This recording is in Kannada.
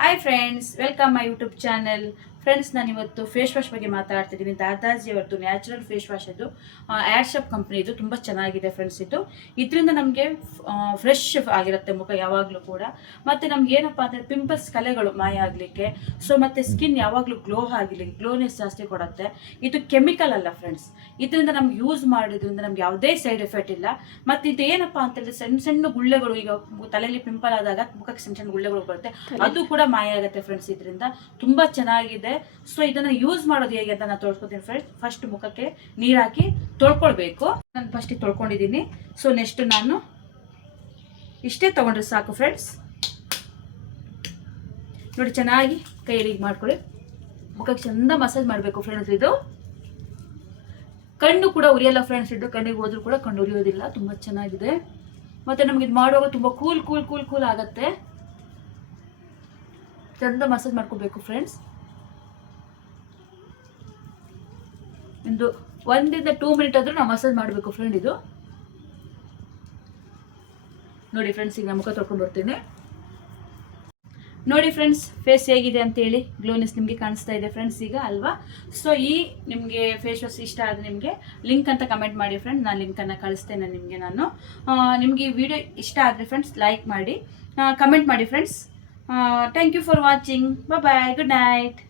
Hi friends, welcome my YouTube channel. Friends, ನಾನು ಇವತ್ತು ಫೇಸ್ ವಾಶ್ ಬಗ್ಗೆ ಮಾತಾಡ್ತಿದ್ದೀನಿ. ದಾದಾಜಿ ಅವರದ್ದು ನ್ಯಾಚುರಲ್ ಫೇಸ್ ವಾಶ್ ಅದು ಆ್ಯಡ್ ಶಾಪ್ ಕಂಪ್ನಿ. ಇದು ತುಂಬ ಚೆನ್ನಾಗಿದೆ ಫ್ರೆಂಡ್ಸ್. ಇದರಿಂದ ನಮಗೆ ಫ್ರೆಶ್ ಆಗಿರುತ್ತೆ ಮುಖ ಯಾವಾಗಲೂ ಕೂಡ. ಮತ್ತು ನಮ್ಗೆ ಏನಪ್ಪ ಅಂದರೆ ಪಿಂಪಲ್ಸ್ ಕಲೆಗಳು ಮಾಯ ಆಗಲಿಕ್ಕೆ, ಸೊ ಮತ್ತು ಸ್ಕಿನ್ ಯಾವಾಗಲೂ ಗ್ಲೋ ಆಗಲಿಕ್ಕೆ, ಗ್ಲೋನೆಸ್ ಜಾಸ್ತಿ ಕೊಡುತ್ತೆ. ಇದು ಕೆಮಿಕಲ್ ಅಲ್ಲ ಫ್ರೆಂಡ್ಸ್. ಇದರಿಂದ ನಮ್ಗೆ ಯೂಸ್ ಮಾಡೋದ್ರಿಂದ ನಮ್ಗೆ ಯಾವುದೇ ಸೈಡ್ ಎಫೆಕ್ಟ್ ಇಲ್ಲ. ಮತ್ತು ಇದು ಏನಪ್ಪ ಅಂತಂದರೆ ಸಣ್ಣ ಸಣ್ಣ ಗುಳ್ಳೆಗಳು, ಈಗ ತಲೆಯಲ್ಲಿ ಪಿಂಪಲ್ ಆದಾಗ ಮುಖಕ್ಕೆ ಸಣ್ಣ ಸಣ್ಣ ಗುಳ್ಳೆಗಳು ಬರುತ್ತೆ, ಅದು ಕೂಡ ಮಾಯ ಆಗುತ್ತೆ ಫ್ರೆಂಡ್ಸ್. ಇದರಿಂದ ತುಂಬ ಚೆನ್ನಾಗಿದೆ. ಸೊ ಇದನ್ನ ಯೂಸ್ ಮಾಡೋದು ಹೇಗೆ ಅಂತ ನಾನು ತೋರಿಸ್ಕೊತೀನಿ ಫ್ರೆಂಡ್ಸ್. ಫಸ್ಟ್ ಮುಖಕ್ಕೆ ನೀರು ಹಾಕಿ ತೊಳ್ಕೊಳ್ಬೇಕು. ನಾನು ಫಸ್ಟ್ ತೊಳ್ಕೊಂಡಿದ್ದೀನಿ. ಸೊ ನೆಕ್ಸ್ಟ್ ನಾನು ಇಷ್ಟೇ ತಗೊಂಡ್ರೆ ಸಾಕು ಫ್ರೆಂಡ್ಸ್. ನೋಡಿ, ಚೆನ್ನಾಗಿ ಕೈಯಲ್ಲಿ ಮಾಡ್ಕೊಳ್ಳಿ. ಮುಖಕ್ಕೆ ಚಂದ ಮಸಾಜ್ ಮಾಡಬೇಕು ಫ್ರೆಂಡ್ಸ್. ಇದು ಕಣ್ಣು ಕೂಡ ಉರಿಯಲ್ಲ ಫ್ರೆಂಡ್ಸ್. ಇದು ಕಣ್ಣಿಗೆ ಹೋದ್ರೂ ಕೂಡ ಕಣ್ಣು ಉರಿಯೋದಿಲ್ಲ. ತುಂಬ ಚೆನ್ನಾಗಿದೆ. ಮತ್ತೆ ನಮ್ಗೆ ಇದು ಮಾಡುವಾಗ ತುಂಬ ಕೂಲ್ ಕೂಲ್ ಕೂಲ್ ಕೂಲ್ ಆಗುತ್ತೆ. ಚಂದ ಮಸಾಜ್ ಮಾಡ್ಕೋಬೇಕು ಫ್ರೆಂಡ್ಸ್. ಒಂದು 1 ಇಂದ 2 ಮಿನಿಟ್ ಆದ್ರೂ ನಾವು ಮಸಾಜ್ ಮಾಡಬೇಕು ಫ್ರೆಂಡ್. ಇದು ನೋಡಿ ಫ್ರೆಂಡ್ಸ್, ಈಗ ಮುಖ ತೊಳ್ಕೊಂಡು ಬರ್ತೀನಿ. ನೋಡಿ ಫ್ರೆಂಡ್ಸ್, ಫೇಸ್ ಹೇಗಿದೆ ಅಂತೇಳಿ. ಗ್ಲೋನೆಸ್ ನಿಮಗೆ ಕಾಣಿಸ್ತಾ ಇದೆ ಫ್ರೆಂಡ್ಸ್ ಈಗ ಅಲ್ವಾ? ಸೊ ಈ ನಿಮಗೆ ಫೇಸ್ ವಾಶ್ ಇಷ್ಟ ಆದರೆ ನಿಮಗೆ ಲಿಂಕ್ ಅಂತ ಕಮೆಂಟ್ ಮಾಡಿ ಫ್ರೆಂಡ್ಸ್. ನಾನು ಲಿಂಕನ್ನು ಕಳಿಸ್ತೇನೆ ನಿಮಗೆ. ನಿಮಗೆ ಈ ವಿಡಿಯೋ ಇಷ್ಟ ಆದರೆ ಫ್ರೆಂಡ್ಸ್ ಲೈಕ್ ಮಾಡಿ, ಕಮೆಂಟ್ ಮಾಡಿ friends. Thank you for watching. Bye, good night.